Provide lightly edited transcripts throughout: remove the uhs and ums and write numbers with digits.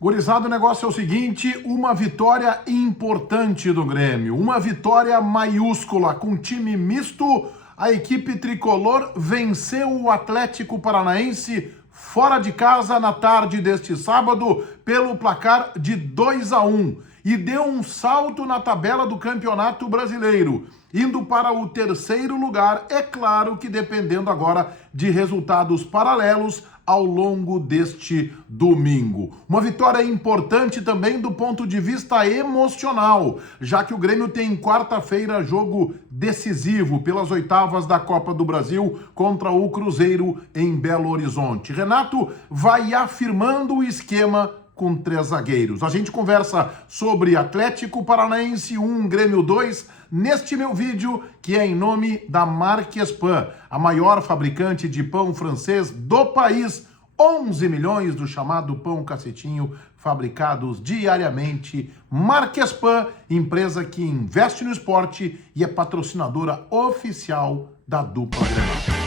Gurizada, o negócio é o seguinte, uma vitória importante do Grêmio, uma vitória maiúscula com time misto. A equipe tricolor venceu o Atlético Paranaense fora de casa na tarde deste sábado pelo placar de 2-1 e deu um salto na tabela do Campeonato Brasileiro, indo para o terceiro lugar, é claro que dependendo agora de resultados paralelos ao longo deste domingo. Uma vitória importante também do ponto de vista emocional, já que o Grêmio tem quarta-feira jogo decisivo pelas oitavas da Copa do Brasil contra o Cruzeiro em Belo Horizonte. Renato vai afirmando o esquema com 3 zagueiros. A gente conversa sobre Atlético Paranaense 1, Grêmio 2, neste meu vídeo, que é em nome da Marquespan, a maior fabricante de pão francês do país. 11 milhões do chamado pão cacetinho fabricados diariamente. Marquespan, empresa que investe no esporte e é patrocinadora oficial da dupla Grenal.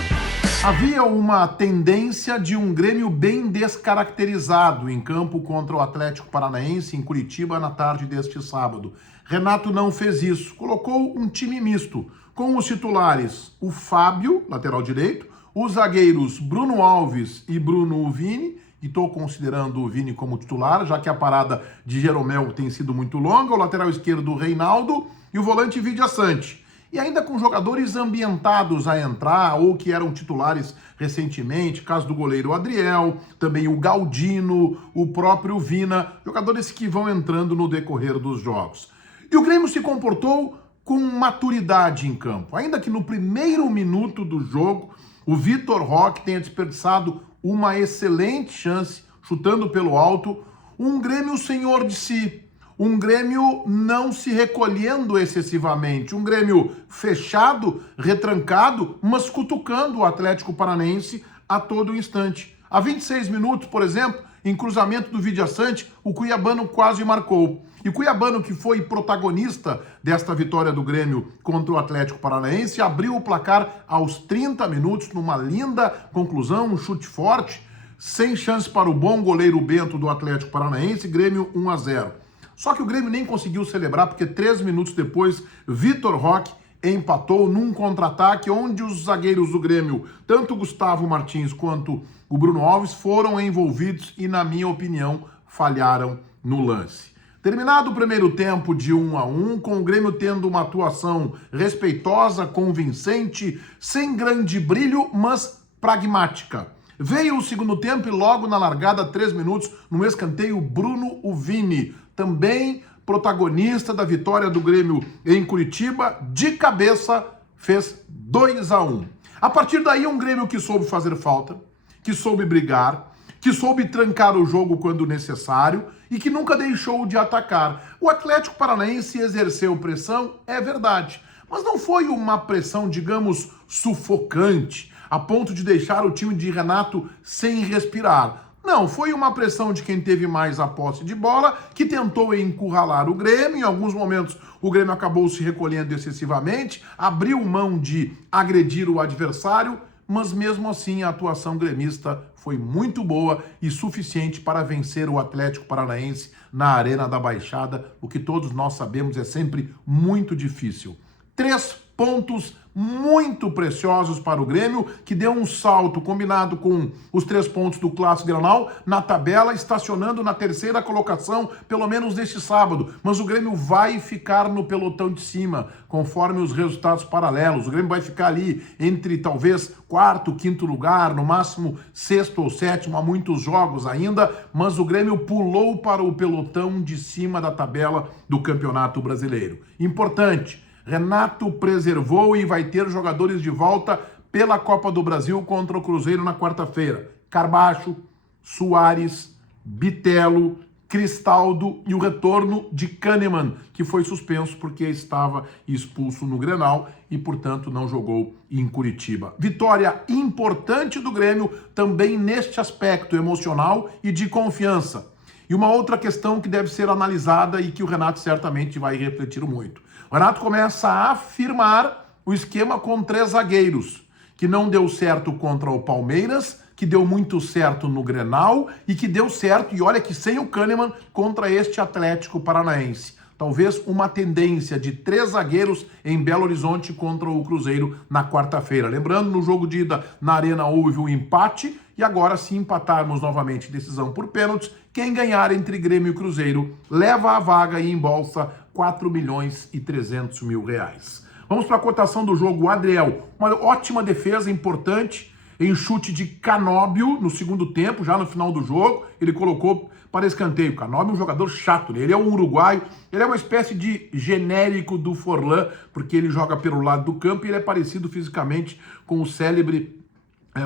Havia uma tendência de um Grêmio bem descaracterizado em campo contra o Atlético Paranaense em Curitiba na tarde deste sábado. Renato não fez isso, colocou um time misto, com os titulares o Fábio, lateral direito, os zagueiros Bruno Alves e Bruno Vini, e estou considerando o Vini como titular, já que a parada de Jeromel tem sido muito longa, o lateral esquerdo Reinaldo e o volante Vidia Sante. E ainda com jogadores ambientados a entrar ou que eram titulares recentemente, caso do goleiro Adriel, também o Galdino, o próprio Vina, jogadores que vão entrando no decorrer dos jogos. E o Grêmio se comportou com maturidade em campo, ainda que no primeiro minuto do jogo o Vitor Roque tenha desperdiçado uma excelente chance, chutando pelo alto, um Grêmio senhor de si. Um Grêmio não se recolhendo excessivamente, um Grêmio fechado, retrancado, mas cutucando o Atlético Paranaense a todo instante. Há 26 minutos, por exemplo, em cruzamento do Vidia Sante, o cuiabano quase marcou. E o cuiabano, que foi protagonista desta vitória do Grêmio contra o Atlético Paranaense, abriu o placar aos 30 minutos, numa linda conclusão, um chute forte, sem chance para o bom goleiro Bento do Atlético Paranaense, Grêmio 1-0. Só que o Grêmio nem conseguiu celebrar, porque 3 minutos depois, Vitor Roque empatou num contra-ataque, onde os zagueiros do Grêmio, tanto o Gustavo Martins quanto o Bruno Alves, foram envolvidos e, na minha opinião, falharam no lance. Terminado o primeiro tempo de 1-1, com o Grêmio tendo uma atuação respeitosa, convincente, sem grande brilho, mas pragmática. Veio o segundo tempo e logo na largada, 3 minutos, no escanteio, Bruno Vini, também protagonista da vitória do Grêmio em Curitiba, de cabeça, fez 2-1. A partir daí, um Grêmio que soube fazer falta, que soube brigar, que soube trancar o jogo quando necessário e que nunca deixou de atacar. O Atlético Paranaense exerceu pressão, é verdade, mas não foi uma pressão, digamos, sufocante, a ponto de deixar o time de Renato sem respirar. Não, foi uma pressão de quem teve mais a posse de bola, que tentou encurralar o Grêmio. Em alguns momentos o Grêmio acabou se recolhendo excessivamente, abriu mão de agredir o adversário, mas mesmo assim a atuação gremista foi muito boa e suficiente para vencer o Atlético Paranaense na Arena da Baixada, o que todos nós sabemos é sempre muito difícil. 3 pontos muito preciosos para o Grêmio, que deu um salto combinado com os 3 pontos do Clássico Grenal na tabela, estacionando na terceira colocação, pelo menos neste sábado. Mas o Grêmio vai ficar no pelotão de cima, conforme os resultados paralelos. O Grêmio vai ficar ali entre talvez 4º, 5º lugar, no máximo 6º ou 7º, há muitos jogos ainda, mas o Grêmio pulou para o pelotão de cima da tabela do Campeonato Brasileiro. Importante, Renato preservou e vai ter jogadores de volta pela Copa do Brasil contra o Cruzeiro na quarta-feira. Carbacho, Soares, Bitelo, Cristaldo e o retorno de Kahneman, que foi suspenso porque estava expulso no Grenal e, portanto, não jogou em Curitiba. Vitória importante do Grêmio também neste aspecto emocional e de confiança. E uma outra questão que deve ser analisada e que o Renato certamente vai refletir muito. O Renato começa a afirmar o esquema com 3 zagueiros, que não deu certo contra o Palmeiras, que deu muito certo no Grenal e que deu certo, e olha que sem o Kahneman, contra este Atlético Paranaense. Talvez uma tendência de 3 zagueiros em Belo Horizonte contra o Cruzeiro na quarta-feira. Lembrando, no jogo de ida na Arena houve um empate e agora, se empatarmos novamente decisão por pênaltis, quem ganhar entre Grêmio e Cruzeiro leva a vaga e embolsa 4.300.000 reais. Vamos para a cotação do jogo. O Adriel, uma ótima defesa, importante, em chute de Canóbio no segundo tempo, já no final do jogo, ele colocou para escanteio. Canóbio é um jogador chato, né? Ele é um uruguaio, ele é uma espécie de genérico do Forlan, porque ele joga pelo lado do campo e ele é parecido fisicamente com o célebre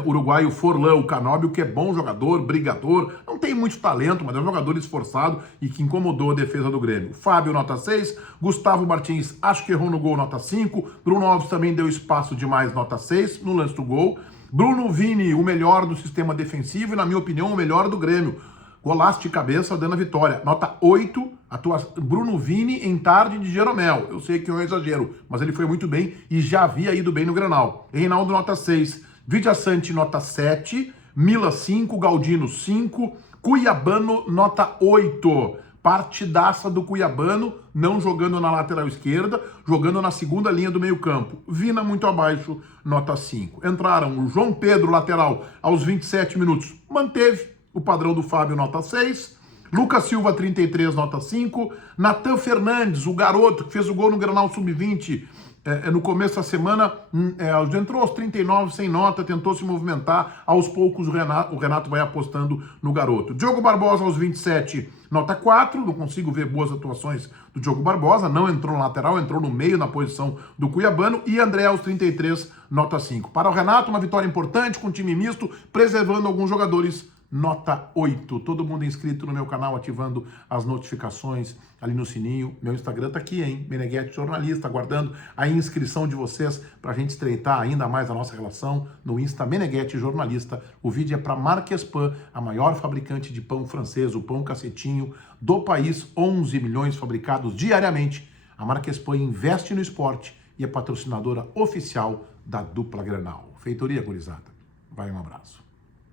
uruguaio Forlan, o Canóbio, que é bom jogador, brigador, não tem muito talento, mas é um jogador esforçado e que incomodou a defesa do Grêmio. Fábio, nota 6, Gustavo Martins, acho que errou no gol, nota 5, Bruno Alves também deu espaço demais, nota 6, no lance do gol. Bruno Vini, o melhor do sistema defensivo e, na minha opinião, o melhor do Grêmio. Golaço de cabeça dando a vitória. Nota 8, Bruno Vini em tarde de Jeromel. Eu sei que é um exagero, mas ele foi muito bem e já havia ido bem no Grenal. Reinaldo, nota 6. Vidia Sante, nota 7. Mila, 5. Galdino, 5. Cuiabano, nota 8. Partidaça do Cuiabano, não jogando na lateral esquerda, jogando na segunda linha do meio campo. Vina muito abaixo, nota 5. Entraram o João Pedro, lateral, aos 27 minutos. Manteve o padrão do Fábio, nota 6. Lucas Silva, 33, nota 5. Natan Fernandes, o garoto que fez o gol no Grenal Sub-20 no começo da semana, entrou aos 39 sem nota, tentou se movimentar. Aos poucos o Renato vai apostando no garoto. Diogo Barbosa, aos 27, nota 4. Não consigo ver boas atuações do Diogo Barbosa. Não entrou no lateral, entrou no meio na posição do Cuiabano. E André, aos 33, nota 5. Para o Renato, uma vitória importante com time misto, preservando alguns jogadores, nota 8. Todo mundo inscrito no meu canal, ativando as notificações ali no sininho. Meu Instagram tá aqui, hein? Meneghetti Jornalista, aguardando a inscrição de vocês para a gente estreitar ainda mais a nossa relação no Insta Meneghetti Jornalista. O vídeo é para Marques Pan, a maior fabricante de pão francês, o pão cacetinho do país, 11 milhões fabricados diariamente. A Marques Pan investe no esporte e é patrocinadora oficial da dupla Grenal. Feitoria, gurizada. Vai, um abraço.